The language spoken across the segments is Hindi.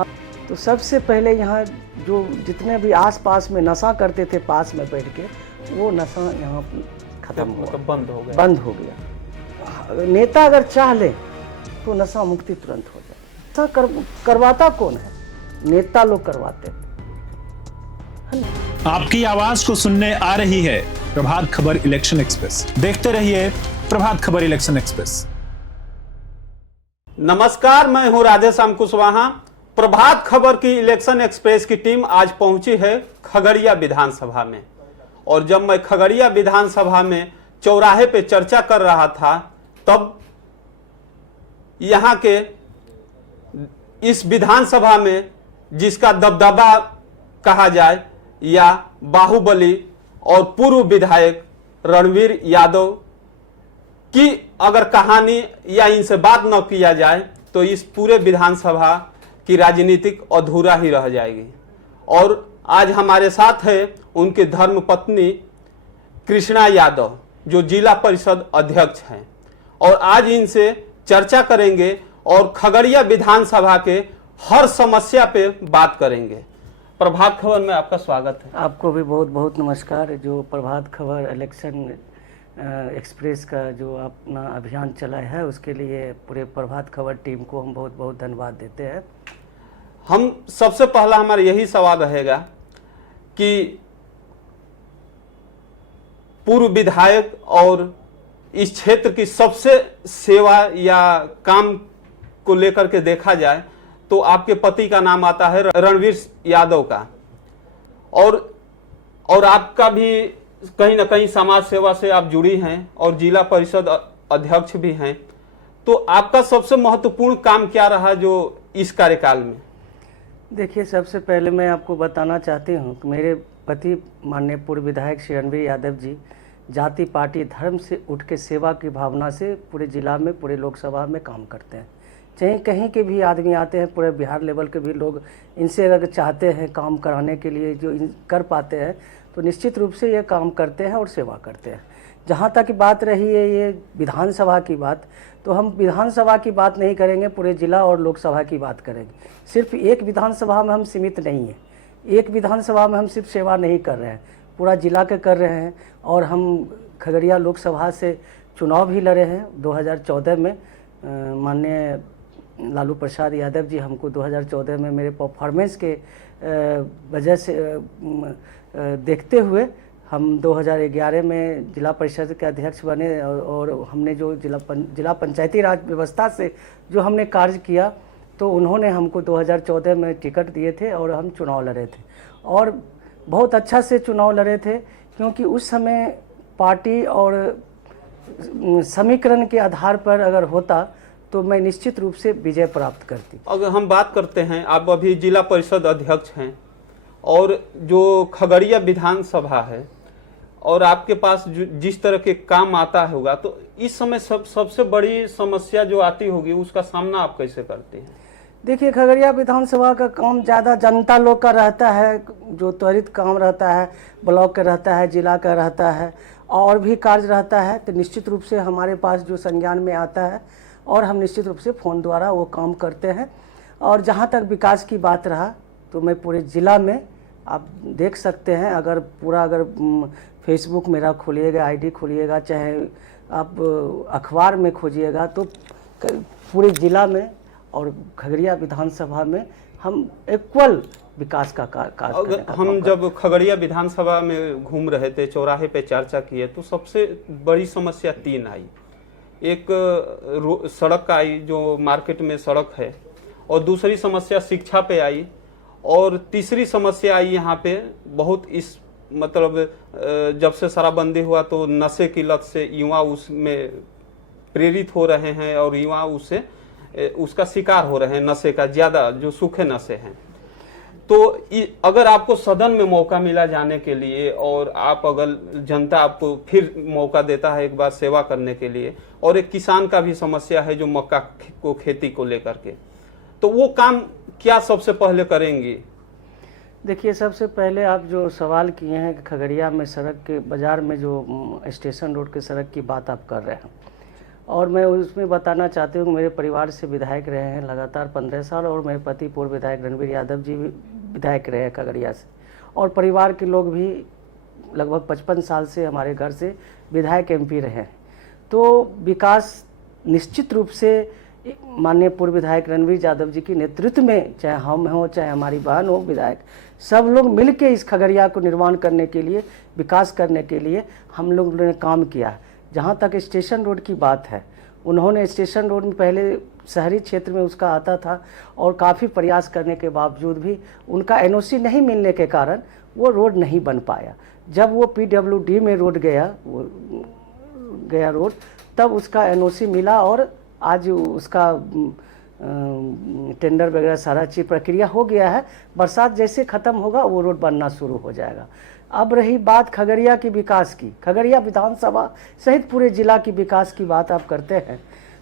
हाँ, तो सबसे पहले यहाँ जो जितने भी आस-पास में नशा करते थे पास में बैठ के, वो नशा यहाँ खत्म हुआ, मतलब बंद हो गया। नेता अगर चाह ले तो नशा मुक्ति तुरंत हो जाए। नशा करवाता कौन है? नेता लोग करवाते हैं। आपकी आवाज को सुनने आ रही है प्रभात खबर इलेक्शन एक्सप्रेस। देखते रहिए प्रभात खबर इलेक्शन एक्सप्रेस। नमस्कार, मैं हूं राधेश्याम कुशवाहा। प्रभात खबर की इलेक्शन एक्सप्रेस की टीम आज पहुंची है खगड़िया विधानसभा में। और जब मैं खगड़िया विधानसभा में चौराहे पे चर्चा कर रहा था, तब यहां के इस विधानसभा में जिसका दबदबा कहा जाए या बाहुबली और पूर्व विधायक रणवीर यादव की अगर कहानी या इनसे बात न किया जाए तो इस पूरे विधानसभा की राजनीतिक अधूरा ही रह जाएगी। और आज हमारे साथ है उनकी धर्मपत्नी कृष्णा यादव, जो जिला परिषद अध्यक्ष हैं, और आज इनसे चर्चा करेंगे और खगड़िया विधानसभा के हर समस्या पे बात करेंगे। प्रभात खबर में आपका स्वागत है। आपको भी बहुत बहुत नमस्कार। जो प्रभात खबर इलेक्शन एक्सप्रेस का जो अपना अभियान चलाया है, उसके लिए पूरे प्रभात खबर टीम को हम बहुत बहुत धन्यवाद देते हैं। हम सबसे पहला हमारा यही सवाल रहेगा कि पूर्व विधायक और इस क्षेत्र की सबसे सेवा या काम को लेकर के देखा जाए तो आपके पति का नाम आता है रणवीर यादव का, और आपका भी कहीं ना कहीं समाज सेवा से आप जुड़ी हैं और जिला परिषद अध्यक्ष भी हैं। तो आपका सबसे महत्वपूर्ण काम क्या रहा जो इस कार्यकाल में? देखिए, सबसे पहले मैं आपको बताना चाहती हूँ कि मेरे पति माननीय पूर्व विधायक श्री रणवीर यादव जी जाति पार्टी धर्म से उठ के सेवा की भावना से पूरे जिला में, पूरे लोकसभा में काम करते हैं। चाहे कहीं के भी आदमी आते हैं, पूरे बिहार लेवल के भी लोग इनसे अगर चाहते हैं काम कराने के लिए, जो कर पाते हैं तो निश्चित रूप से ये काम करते हैं और सेवा करते हैं। जहाँ तक बात रही है ये विधानसभा की बात, तो हम विधानसभा की बात नहीं करेंगे, पूरे जिला और लोकसभा की बात करेंगे। सिर्फ एक विधानसभा में हम सीमित नहीं हैं, एक विधानसभा में हम सिर्फ सेवा नहीं कर रहे हैं, पूरा जिला के कर रहे हैं। और हम खगड़िया लोकसभा से चुनाव भी लड़े हैं 2014 में। माननीय लालू प्रसाद यादव जी हमको 2014 में मेरे परफॉर्मेंस के वजह से देखते हुए हम 2011 में जिला परिषद के अध्यक्ष बने, और हमने जो जिला पंचायती राज व्यवस्था से जो हमने कार्य किया, तो उन्होंने हमको 2014 में टिकट दिए थे और हम चुनाव लड़े थे और बहुत अच्छा से चुनाव लड़े थे, क्योंकि उस समय पार्टी और समीकरण के आधार पर अगर होता तो मैं निश्चित रूप से विजय प्राप्त करती। अगर हम बात करते हैं, आप अभी जिला परिषद अध्यक्ष हैं और जो खगड़िया विधानसभा है और आपके पास जिस तरह के काम आता होगा, तो इस समय सबसे बड़ी समस्या जो आती होगी उसका सामना आप कैसे करते हैं? देखिए, खगड़िया विधानसभा का काम ज़्यादा जनता लोग का रहता है, जो त्वरित काम रहता है, ब्लॉक का रहता है, जिला का रहता है, और भी कार्य रहता है। तो निश्चित रूप से हमारे पास जो संज्ञान में आता है और हम निश्चित रूप से फ़ोन द्वारा वो काम करते हैं। और जहाँ तक विकास की बात रहा, तो मैं पूरे ज़िला में आप देख सकते हैं, अगर फेसबुक मेरा खोलिएगा, आईडी खोलिएगा, चाहे आप अखबार में खोजिएगा, तो पूरे ज़िला में और खगड़िया विधानसभा में हम इक्वल विकास का कार्य। हम जब खगड़िया विधानसभा में घूम रहे थे, चौराहे पे चर्चा किए, तो सबसे बड़ी समस्या 3 आई। एक सड़क का आई, जो मार्केट में सड़क है, और दूसरी समस्या शिक्षा पे आई, और तीसरी समस्या आई यहाँ पे बहुत जब से शराबबंदी हुआ तो नशे की लत से युवा उसमें प्रेरित हो रहे हैं और युवा उसका शिकार हो रहे हैं, नशे का, ज़्यादा जो सूखे नशे हैं। तो अगर आपको सदन में मौका मिला जाने के लिए और अगर जनता आपको फिर मौका देता है एक बार सेवा करने के लिए, और एक किसान का भी समस्या है जो मक्का को खेती को लेकर के, तो वो काम क्या सबसे पहले करेंगी? देखिए, सबसे पहले आप जो सवाल किए हैं कि खगड़िया में सड़क के बाज़ार में जो स्टेशन रोड के सड़क की बात आप कर रहे हैं, और मैं उसमें बताना चाहती हूँ कि मेरे परिवार से विधायक रहे हैं लगातार 15 साल, और मेरे पति पूर्व विधायक रणवीर यादव जी भी विधायक रहे हैं खगड़िया से, और परिवार के लोग भी लगभग 55 साल से हमारे घर से विधायक MP रहे हैं। तो विकास निश्चित रूप से माननीय पूर्व विधायक रणवीर यादव जी के नेतृत्व में, चाहे हम हो चाहे हमारी बहन हो विधायक, सब लोग मिलके इस खगड़िया को निर्माण करने के लिए, विकास करने के लिए हम लोगों ने काम किया है। जहाँ तक स्टेशन रोड की बात है, उन्होंने स्टेशन रोड में पहले शहरी क्षेत्र में उसका आता था, और काफ़ी प्रयास करने के बावजूद भी उनका NOC नहीं मिलने के कारण वो रोड नहीं बन पाया। जब वो PWD में रोड गया रोड, तब उसका NOC मिला और आज उसका टेंडर वगैरह सारा चीज़ प्रक्रिया हो गया है। बरसात जैसे ख़त्म होगा वो रोड बनना शुरू हो जाएगा। अब रही बात खगड़िया की विकास की, खगड़िया विधानसभा सहित पूरे जिला की विकास की बात आप करते हैं,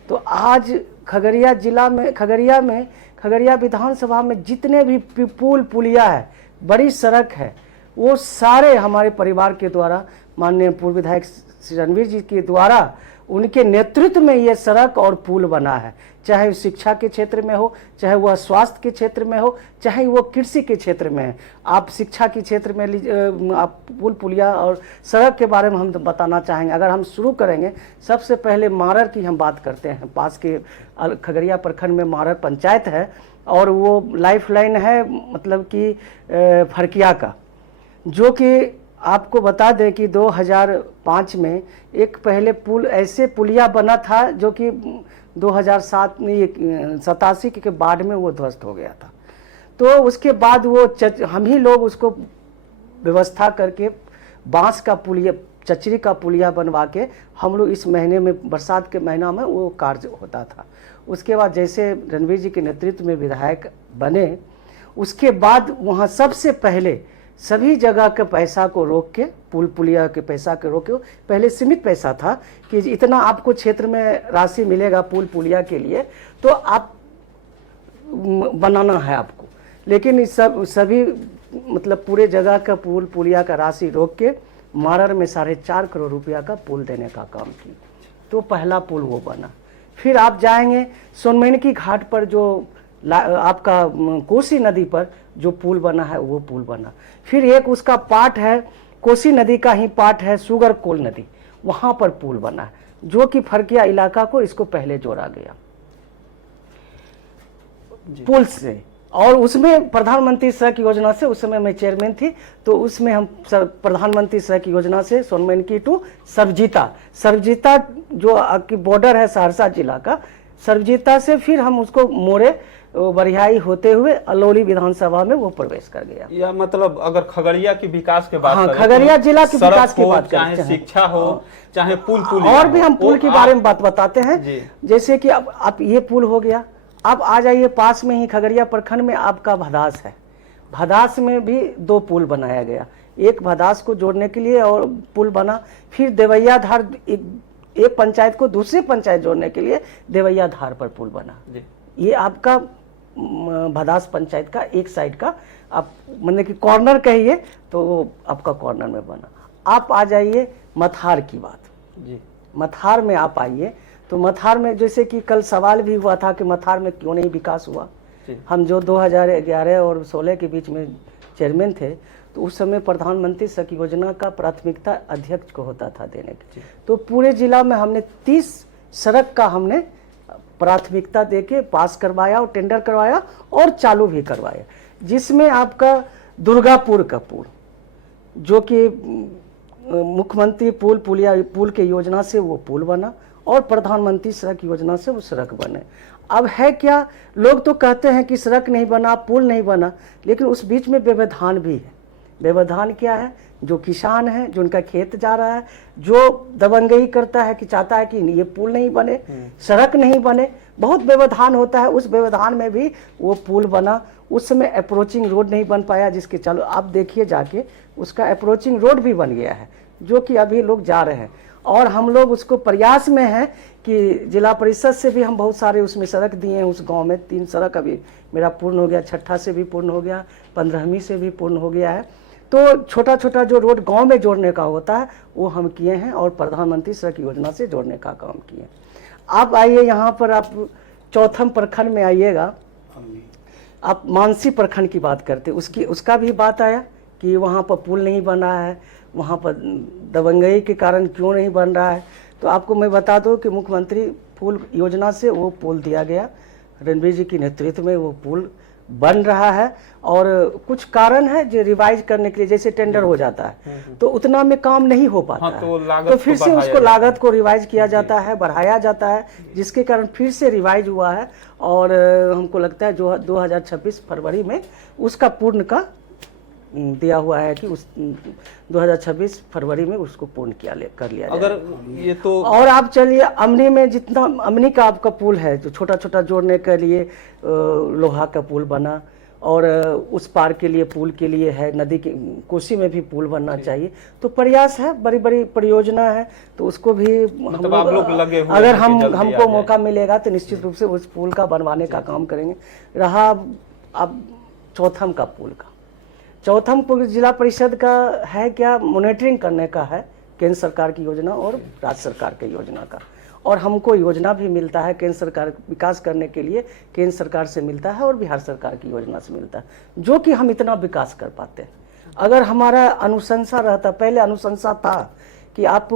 तो आज खगड़िया जिला में, खगड़िया विधानसभा में जितने भी पुल पुलिया है, बड़ी सड़क है, वो सारे हमारे परिवार के द्वारा, माननीय पूर्व विधायक श्री रणवीर जी के द्वारा, उनके नेतृत्व में ये सड़क और पुल बना है। चाहे शिक्षा के क्षेत्र में हो, चाहे वह स्वास्थ्य के क्षेत्र में हो, चाहे वो कृषि के क्षेत्र में है। आप शिक्षा के क्षेत्र में आप पुल पुलिया और सड़क के बारे में हम बताना चाहेंगे। अगर हम शुरू करेंगे, सबसे पहले मारर की हम बात करते हैं। पास के खगड़िया प्रखंड में मारर पंचायत है, और वो लाइफ लाइन है मतलब कि फरकिया का, जो कि आपको बता दें कि 2005 में एक पहले पुल, ऐसे पुलिया बना था जो कि 2007 में 87 के बाढ़ में वो ध्वस्त हो गया था। तो उसके बाद वो हम ही लोग उसको व्यवस्था करके बांस का पुलिया, चचरी का पुलिया बनवा के हम लोग इस महीने में, बरसात के महीना में वो कार्य होता था। उसके बाद जैसे रणवीर जी के नेतृत्व में विधायक बने, उसके बाद वहाँ सबसे पहले सभी जगह के पैसा को रोक के, पुल पुलिया के पैसा के रोक के, पहले सीमित पैसा था कि इतना आपको क्षेत्र में राशि मिलेगा पुल पुलिया के लिए, तो आप बनाना है आपको। लेकिन इस सभी मतलब पूरे जगह का पुल पुलिया का राशि रोक के मारर में 4.5 करोड़ रुपया का पुल देने का काम किया। तो पहला पुल वो बना। फिर आप जाएंगे सोनमैनकी घाट पर, जो आपका कोसी नदी पर जो पुल बना है, वो पुल बना। फिर एक उसका पार्ट है, कोसी नदी का ही पार्ट है सुगर कोल नदी, वहाँ पर पुल बना है, जो कि फरकिया इलाका को इसको पहले जोड़ा गया पुल से। और उसमें प्रधानमंत्री सड़क योजना से, उस समय मैं चेयरमैन थी, तो उसमें हम प्रधानमंत्री सड़क योजना से सोनमैनकी टू सरबजीता जो आपकी बॉर्डर है सहरसा जिला का, सरबजीता से फिर हम उसको मोरे बरियाई होते हुए अलौली विधानसभा में वो प्रवेश कर गया। या मतलब अगर खगड़िया की विकास के बात हाँ, करें, खगड़िया जिला की विकास की बात चाहे करें, शिक्षा हो, चाहे पुल और भी हम पुल के बारे में बात बताते हैं। जैसे कि अब आप ये पुल हो गया, अब आ जाइए पास में ही खगड़िया प्रखंड में आपका भदास है। भदास में भी 2 पुल बनाया गया, एक भदास को जोड़ने के लिए और पुल बना, फिर देवैया धार, एक पंचायत को दूसरी पंचायत जोड़ने के लिए देवैया धार पर पुल बना। ये आपका भदास पंचायत का एक साइड का, आप मतलब कि कॉर्नर कहिए तो आपका कॉर्नर में बना। आप आ जाइए मथार की बात जी, मथार में आप आइए तो मथार में जैसे कि कल सवाल भी हुआ था कि मथार में क्यों नहीं विकास हुआ। हम जो 2011 और 16 के बीच में चेयरमैन थे, तो उस समय प्रधानमंत्री सड़क योजना का प्राथमिकता अध्यक्ष को होता था देने की। तो पूरे जिला में हमने 30 सड़क का हमने प्राथमिकता देके पास करवाया और टेंडर करवाया और चालू भी करवाया, जिसमें आपका दुर्गापुर का पुल, जो कि मुख्यमंत्री पुल के योजना से वो पुल बना और प्रधानमंत्री सड़क योजना से वो सड़क बने। अब है क्या, लोग तो कहते हैं कि सड़क नहीं बना, पुल नहीं बना, लेकिन उस बीच में व्यवधान भी है। व्यवधान क्या है? जो किसान है, जो उनका खेत जा रहा है, जो दबंगई करता है कि चाहता है कि ये पुल नहीं बने, सड़क नहीं बने, बहुत व्यवधान होता है। उस व्यवधान में भी वो पुल बना। उस समय अप्रोचिंग रोड नहीं बन पाया, जिसके चलो आप देखिए जाके उसका अप्रोचिंग रोड भी बन गया है, जो कि अभी लोग जा रहे हैं। और हम लोग उसको प्रयास में हैं कि जिला परिषद से भी हम बहुत सारे उसमें सड़क दिए हैं। उस गांव में 3 सड़क अभी मेरा पूर्ण हो गया, छठा से भी पूर्ण हो गया, 15वीं से भी पूर्ण हो गया है। तो छोटा छोटा जो रोड गांव में जोड़ने का होता है वो हम किए हैं और प्रधानमंत्री सड़क योजना से जोड़ने का काम किए। आप आइए यहाँ पर, आप चौथम प्रखंड में आइएगा, आप मानसी प्रखंड की बात करते, उसका भी बात आया कि वहाँ पर पुल नहीं बन रहा है, वहाँ पर दबंगई के कारण क्यों नहीं बन रहा है। तो आपको मैं बता दूं कि मुख्यमंत्री पुल योजना से वो पुल दिया गया, रणबीर जी के नेतृत्व में वो पुल बन रहा है। और कुछ कारण है जो रिवाइज करने के लिए, जैसे टेंडर हो जाता है तो उतना में काम नहीं हो पाता है, तो फिर से उसको लागत को रिवाइज किया जाता है, बढ़ाया जाता है, जिसके कारण फिर से रिवाइज हुआ है। और हमको लगता है जो 2026 फरवरी में उसका पूर्ण का दिया हुआ है कि उस 2026 फरवरी में उसको पूर्ण कर लिया अगर ये तो। और आप चलिए अमनी में, जितना अमनी का आपका पुल है जो छोटा छोटा जोड़ने के लिए लोहा का पुल बना, और उस पार के लिए पुल के लिए है, नदी के कोसी में भी पुल बनना चाहिए। तो प्रयास है, बड़ी बड़ी परियोजना है, तो उसको भी मतलब आप लोग लगे हुए अगर हमको मौका मिलेगा तो निश्चित रूप से उस पुल का बनवाने का काम करेंगे। रहा अब चौथम का पुल का, चौथम पुल जिला परिषद का है क्या, मॉनिटरिंग करने का है केंद्र सरकार की योजना और राज्य सरकार की योजना का। और हमको योजना भी मिलता है केंद्र सरकार विकास करने के लिए, केंद्र सरकार से मिलता है और बिहार सरकार की योजना से मिलता है, जो कि हम इतना विकास कर पाते हैं। अगर हमारा अनुशंसा रहता, पहले अनुशंसा था कि आप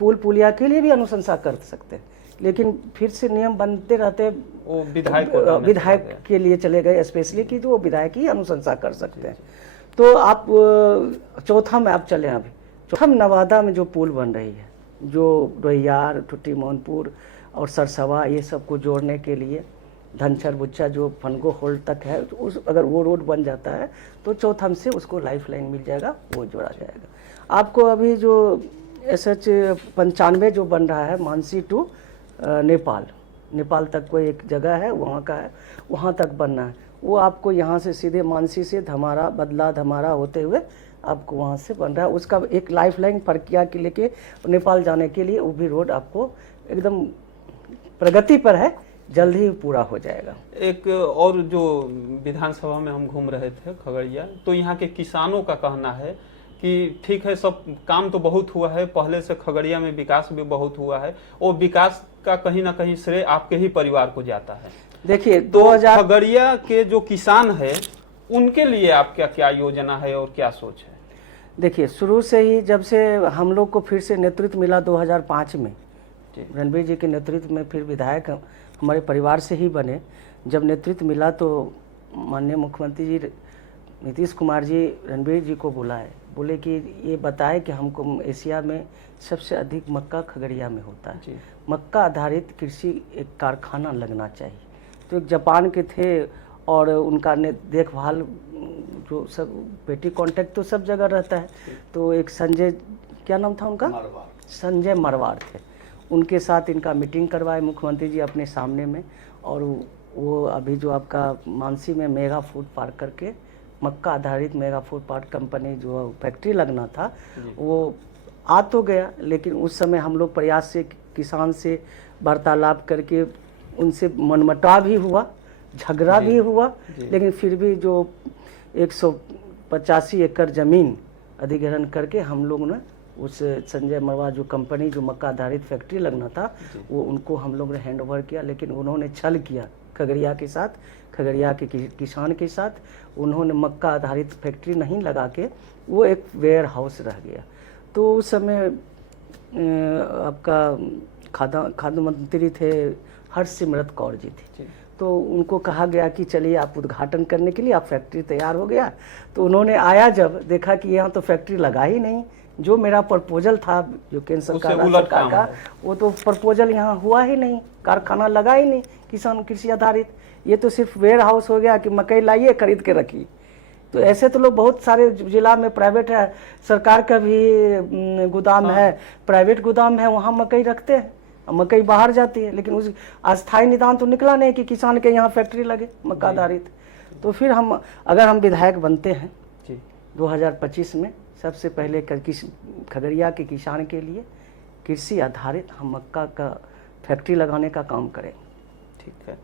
पुलिया के लिए भी अनुशंसा कर सकते हैं, लेकिन फिर से नियम बनते रहते, वो विधायक के लिए चले गए स्पेशली कि जो विधायक ही अनुशंसा कर सकते हैं। तो आप चौथा में आप चले, अभी चौथम नवादा में जो पुल बन रही है, जो रोहियार, टुट्टी मोहनपुर और सरसवा ये सब को जोड़ने के लिए, धनचर बुच्चा जो फनगो होल्ड तक है, तो अगर वो रोड बन जाता है तो चौथम से उसको लाइफ लाइन मिल जाएगा, वो जोड़ा जाएगा। आपको अभी जो SH 95 जो बन रहा है मानसी टू नेपाल तक कोई एक जगह है, वहाँ का है, वहाँ तक बनना है। वो आपको यहाँ से सीधे मानसी से धमारा, बदला धमारा होते हुए आपको वहाँ से बन रहा है। उसका एक लाइफ लाइन प्रक्रिया के लेके नेपाल जाने के लिए वो भी रोड आपको एकदम प्रगति पर है, जल्द ही पूरा हो जाएगा। एक और जो विधानसभा में हम घूम रहे थे खगड़िया, तो यहाँ के किसानों का कहना है कि ठीक है, सब काम तो बहुत हुआ है, पहले से खगड़िया में विकास भी बहुत हुआ है, वो विकास का कहीं ना कहीं श्रेय आपके ही परिवार को जाता है। देखिए तो खगड़िया के जो किसान है उनके लिए आपका क्या योजना है और क्या सोच है? देखिए, शुरू से ही जब से हम लोग को फिर से नेतृत्व मिला 2005 में, रणबीर जी के नेतृत्व में, फिर विधायक हमारे परिवार से ही बने। जब नेतृत्व मिला तो माननीय मुख्यमंत्री जी नीतीश कुमार जी रणबीर जी को बुलाए, बोले कि ये बताए कि हमको एशिया में सबसे अधिक मक्का खगड़िया में होता है, मक्का आधारित कृषि एक कारखाना लगना चाहिए। तो एक जापान के थे और उनका देखभाल जो सब पेटी कांटेक्ट तो सब जगह रहता है, तो एक संजय, क्या नाम था उनका, संजय मरवार थे, उनके साथ इनका मीटिंग करवाए मुख्यमंत्री जी अपने सामने में। और वो अभी जो आपका मानसी में मेगा फूड पार्क करके मक्का आधारित मेगा फूड पार्क कंपनी जो फैक्ट्री लगना था, वो आ तो गया, लेकिन उस समय हम लोग प्रयास से किसान से वार्तालाप करके उनसे मनमुटाव भी हुआ, झगड़ा भी हुआ, लेकिन फिर भी जो 185 एकड़ ज़मीन अधिग्रहण करके हम लोग ने उस संजय मरवा जो कंपनी जो मक्का आधारित फैक्ट्री लगना था, वो उनको हम लोग ने हैंड ओवर किया। लेकिन उन्होंने छल किया खगड़िया के साथ, खगड़िया के किसान के साथ। उन्होंने मक्का आधारित फैक्ट्री नहीं लगा के वो एक वेयर हाउस रह गया। तो उस समय आपका खाद्य मंत्री थे हरसिमरत कौर जी थी, तो उनको कहा गया कि चलिए आप उद्घाटन करने के लिए, आप फैक्ट्री तैयार हो गया। तो उन्होंने आया, जब देखा कि यहाँ तो फैक्ट्री लगा ही नहीं, जो मेरा प्रपोजल था जो केंद्र सरकार का, वो तो प्रपोजल यहाँ हुआ ही नहीं, कारखाना लगा ही नहीं किसान कृषि आधारित। ये तो सिर्फ वेयर हाउस हो गया कि मकई लाइए खरीद के रखिए। तो ऐसे तो लोग बहुत सारे जिला में प्राइवेट है, सरकार का भी गोदाम है, प्राइवेट गोदाम है, वहाँ मकई रखते हैं, मकई बाहर जाती है। लेकिन उस अस्थायी निदान तो निकला नहीं कि किसान के यहाँ फैक्ट्री लगे मक्का आधारित। तो फिर हम, अगर हम विधायक बनते हैं 2025 में, सबसे पहले खगड़िया के किसान के लिए कृषि आधारित हम मक्का का फैक्ट्री लगाने का काम करें। ठीक है।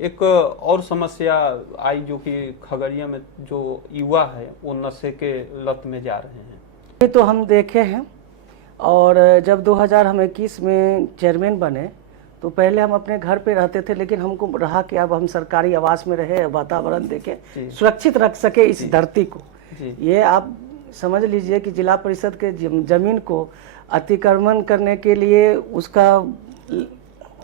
एक और समस्या आई जो कि खगड़िया में जो युवा है वो नशे के लत में जा रहे हैं, ये तो हम देखे हैं। और जब 2021 में चेयरमैन बने तो पहले हम अपने घर पे रहते थे, लेकिन हमको रहा कि अब हम सरकारी आवास में रहे, वातावरण देखें, सुरक्षित रख सके इस धरती को। ये आप समझ लीजिए कि जिला परिषद के जमीन को अतिक्रमण करने के लिए उसका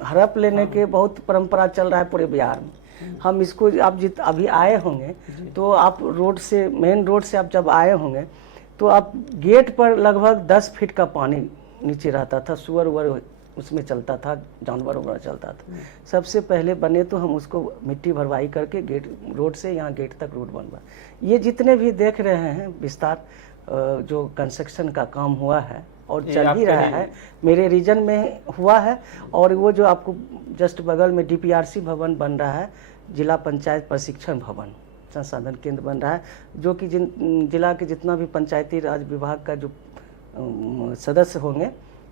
हड़प लेने के बहुत परंपरा चल रहा है पूरे बिहार में। हम इसको आप अभी आए होंगे तो आप रोड से, मेन रोड से आप जब आए होंगे तो आप गेट पर लगभग 10 फीट का पानी नीचे रहता था, सुअर उवर उसमें चलता था, जानवर वगैरह चलता था। सबसे पहले बने तो हम उसको मिट्टी भरवाई करके गेट, रोड से यहाँ गेट तक रोड बनवा। ये जितने भी देख रहे हैं विस्तार जो कंस्ट्रक्शन का काम हुआ है और चल ही रहा है, मेरे रीजन में हुआ है। और वो जो आपको जस्ट बगल में DPRC भवन बन रहा है, जिला पंचायत प्रशिक्षण भवन संसाधन केंद्र बन रहा है, जो कि जिला के जितना भी पंचायती राज विभाग का जो सदस्य होंगे,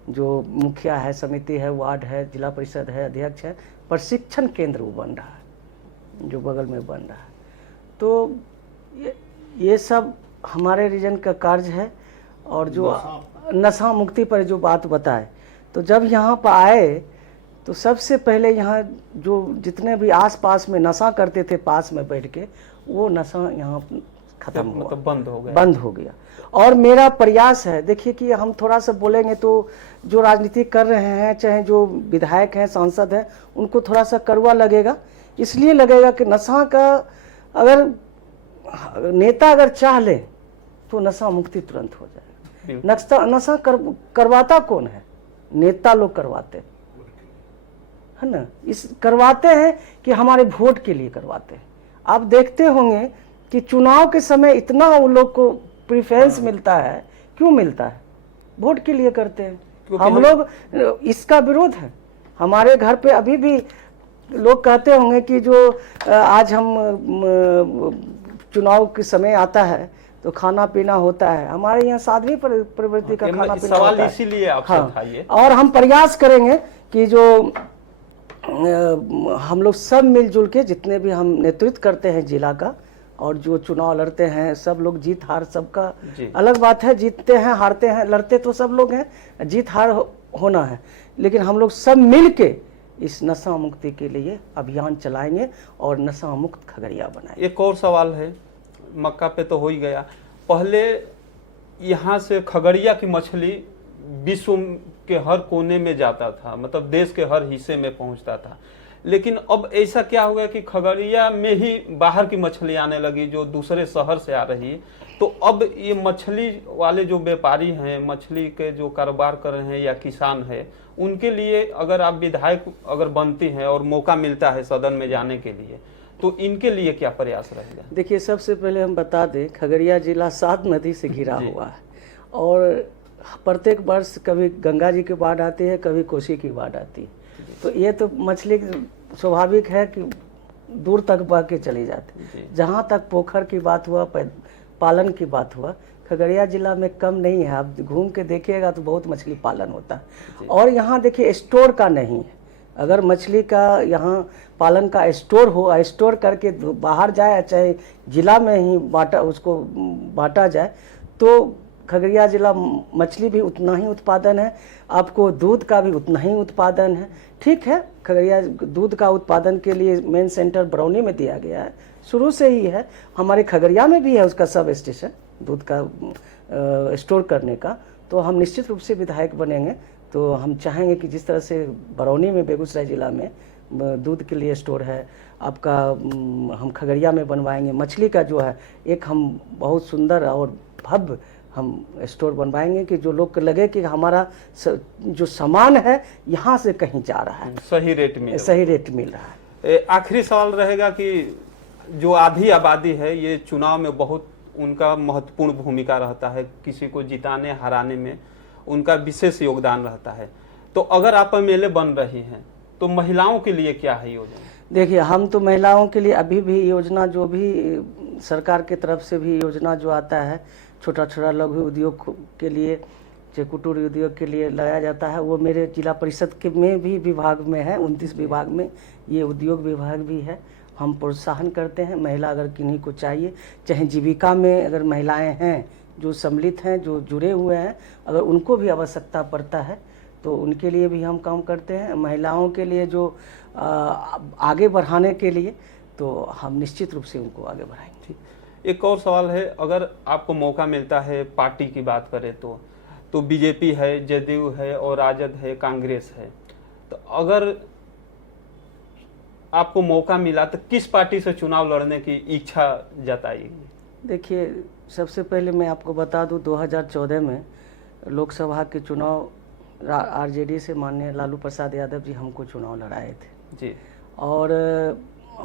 जो मुखिया है, समिति है, वार्ड है, जिला परिषद है, अध्यक्ष है, प्रशिक्षण केंद्र वो बन रहा है जो बगल में बन रहा है। तो ये सब हमारे रीजन का कार्य है। और जो नशा मुक्ति पर जो बात बताए, तो जब यहाँ पर आए तो सबसे पहले यहाँ जो जितने भी आसपास में नशा करते थे पास में बैठ के, वो नशा यहाँ खत्म हुआ, मतलब बंद हो गया। और मेरा प्रयास है, देखिए कि हम थोड़ा सा बोलेंगे तो जो राजनीति कर रहे हैं, चाहे जो विधायक हैं, सांसद हैं, उनको थोड़ा सा कड़वा लगेगा। इसलिए लगेगा कि नशा का अगर नेता अगर चाह ले तो नशा मुक्ति तुरंत हो जाएगा। नशा करवाता कौन है? नेता लोग करवाते है ना। इस करवाते हैं कि हमारे वोट के लिए करवाते हैं। आप देखते होंगे कि चुनाव के समय इतना उन लोग को प्रेफरेंस मिलता है। क्यों मिलता है? वोट के लिए करते हैं। हम लोग इसका विरोध है। हमारे घर पे अभी भी लोग कहते होंगे कि जो आज हम चुनाव के समय आता है तो खाना पीना होता है, हमारे यहाँ साध्वी प्रवृत्ति का खाना पीना सवाल होता है। इसीलिए आपसे था ये। और हम प्रयास करेंगे कि जो हम लोग सब मिलजुल के, जितने भी हम नेतृत्व करते हैं जिला का, और जो चुनाव लड़ते हैं, सब लोग, जीत हार सबका अलग बात है, जीतते हैं हारते हैं, लड़ते तो सब लोग हैं, जीत हार होना है, लेकिन हम लोग सब मिल के इस नशा मुक्ति के लिए अभियान चलाएंगे और नशा मुक्त खगड़िया बनाएंगे। एक और सवाल है, मक्का पे तो हो ही गया, पहले यहाँ से खगड़िया की मछली विश्व के हर कोने में जाता था, मतलब देश के हर हिस्से में पहुंचता था, लेकिन अब ऐसा क्या हो गया कि खगड़िया में ही बाहर की मछली आने लगी जो दूसरे शहर से आ रही है। तो अब ये मछली वाले जो व्यापारी हैं, मछली के जो कारोबार कर रहे हैं या किसान हैं, उनके लिए अगर आप विधायक अगर बनती हैं और मौका मिलता है सदन में जाने के लिए, तो इनके लिए क्या प्रयास रहेगा? देखिए, सबसे पहले हम बता दें, खगड़िया जिला 7 नदी से घिरा हुआ है और प्रत्येक वर्ष कभी गंगा जी की बाढ़ आती है, कभी कोसी की बाढ़ आती है। तो ये तो मछली स्वाभाविक है कि दूर तक बह के चली जाती है। जहाँ तक पोखर की बात हुआ, पालन की बात हुआ, खगड़िया जिला में कम नहीं है। आप घूम के देखिएगा तो बहुत मछली पालन होता है। और यहाँ देखिए स्टोर का नहीं है। अगर मछली का यहाँ पालन का स्टोर हो, स्टोर करके बाहर जाए, चाहे जिला में ही बांटा जाए, तो खगड़िया जिला मछली भी उतना ही उत्पादन है, आपको दूध का भी उतना ही उत्पादन है। ठीक है, खगड़िया दूध का उत्पादन के लिए मेन सेंटर बरौनी में दिया गया है, शुरू से ही है। हमारे खगड़िया में भी है उसका सब स्टेशन दूध का स्टोर करने का। तो हम निश्चित रूप से विधायक बनेंगे तो हम चाहेंगे कि जिस तरह से बरौनी में, बेगूसराय जिला में दूध के लिए स्टोर है, आपका हम खगड़िया में बनवाएंगे। मछली का जो है एक हम बहुत सुंदर और भव्य हम स्टोर बनवाएंगे कि जो लोग को लगे कि हमारा जो सामान है यहाँ से कहीं जा रहा है, सही रेट मिल रहा है। आखिरी सवाल रहेगा कि जो आधी आबादी है, ये चुनाव में बहुत उनका महत्वपूर्ण भूमिका रहता है, किसी को जिताने हराने में उनका विशेष योगदान रहता है। तो अगर आप एमएलए बन रही हैं तो महिलाओं के लिए क्या है योजना? देखिए, हम तो महिलाओं के लिए अभी भी योजना, जो भी सरकार की तरफ से भी योजना जो आता है, छोटा छोटा लघु उद्योग के लिए, चाहे कुटीर उद्योग के लिए लाया जाता है, वो मेरे जिला परिषद के में भी विभाग में है। 29 विभाग में ये उद्योग विभाग भी है। हम प्रोत्साहन करते हैं, महिला अगर किन्हीं को चाहिए, चाहे जीविका में अगर महिलाएं हैं जो सम्मिलित हैं, जो जुड़े हुए हैं, अगर उनको भी आवश्यकता पड़ता है तो उनके लिए भी हम काम करते हैं। महिलाओं के लिए जो आगे बढ़ाने के लिए तो हम निश्चित रूप से उनको आगे बढ़ाएंगे। एक और सवाल है, अगर आपको मौका मिलता है, पार्टी की बात करें तो बीजेपी है, जदयू है और राजद है, कांग्रेस है, तो अगर आपको मौका मिला तो किस पार्टी से चुनाव लड़ने की इच्छा जताएगी? देखिए, सबसे पहले मैं आपको बता दूं 2014 में लोकसभा के चुनाव आरजेडी से माननीय लालू प्रसाद यादव जी हमको चुनाव लड़ाए थे जी, और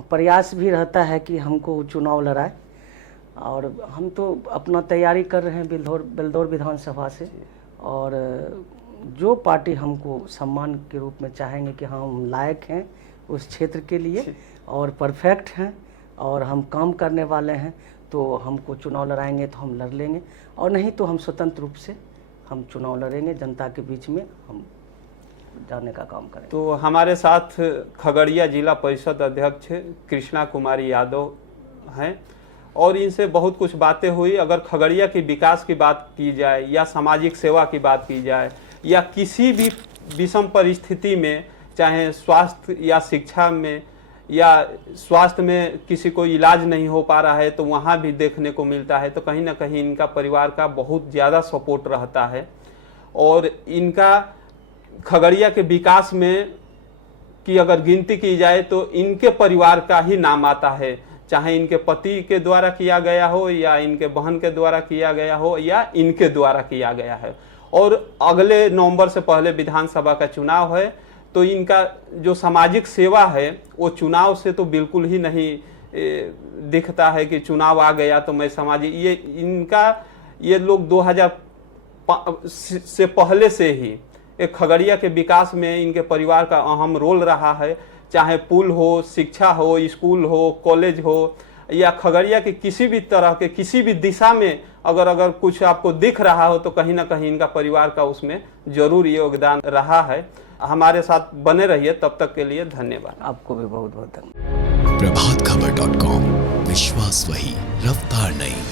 प्रयास भी रहता है कि हमको चुनाव लड़ाए, और हम तो अपना तैयारी कर रहे हैं बेलदौर विधानसभा से, और जो पार्टी हमको सम्मान के रूप में चाहेंगे कि हाँ हम लायक हैं उस क्षेत्र के लिए और परफेक्ट हैं और हम काम करने वाले हैं, तो हमको चुनाव लड़ाएंगे तो हम लड़ लेंगे, और नहीं तो हम स्वतंत्र रूप से हम चुनाव लड़ेंगे, जनता के बीच में हम जाने का काम करेंगे। तो हमारे साथ खगड़िया जिला परिषद अध्यक्ष कृष्णा कुमारी यादव हैं और इनसे बहुत कुछ बातें हुई। अगर खगड़िया के विकास की बात की जाए या सामाजिक सेवा की बात की जाए या किसी भी विषम परिस्थिति में, चाहे स्वास्थ्य या शिक्षा में या स्वास्थ्य में किसी को इलाज नहीं हो पा रहा है तो वहाँ भी देखने को मिलता है, तो कहीं ना कहीं इनका परिवार का बहुत ज़्यादा सपोर्ट रहता है और इनका खगड़िया के विकास में की अगर गिनती की जाए तो इनके परिवार का ही नाम आता है, चाहे इनके पति के द्वारा किया गया हो या इनके बहन के द्वारा किया गया हो या इनके द्वारा किया गया है। और अगले नवंबर से पहले विधानसभा का चुनाव है, तो इनका जो सामाजिक सेवा है वो चुनाव से तो बिल्कुल ही नहीं दिखता है कि चुनाव आ गया तो मैं सामाजिक, ये लोग 2000 से पहले से ही एक खगड़िया के विकास में इनके परिवार का अहम रोल रहा है, चाहे पुल हो, शिक्षा हो, स्कूल हो, कॉलेज हो या खगड़िया के किसी भी तरह के किसी भी दिशा में अगर कुछ आपको दिख रहा हो तो कहीं ना कहीं इनका परिवार का उसमें जरूर योगदान रहा है। हमारे साथ बने रहिए, तब तक के लिए धन्यवाद। आपको भी बहुत बहुत धन्यवाद। प्रभातखबर.com, विश्वास वही, रफ्तार नहीं।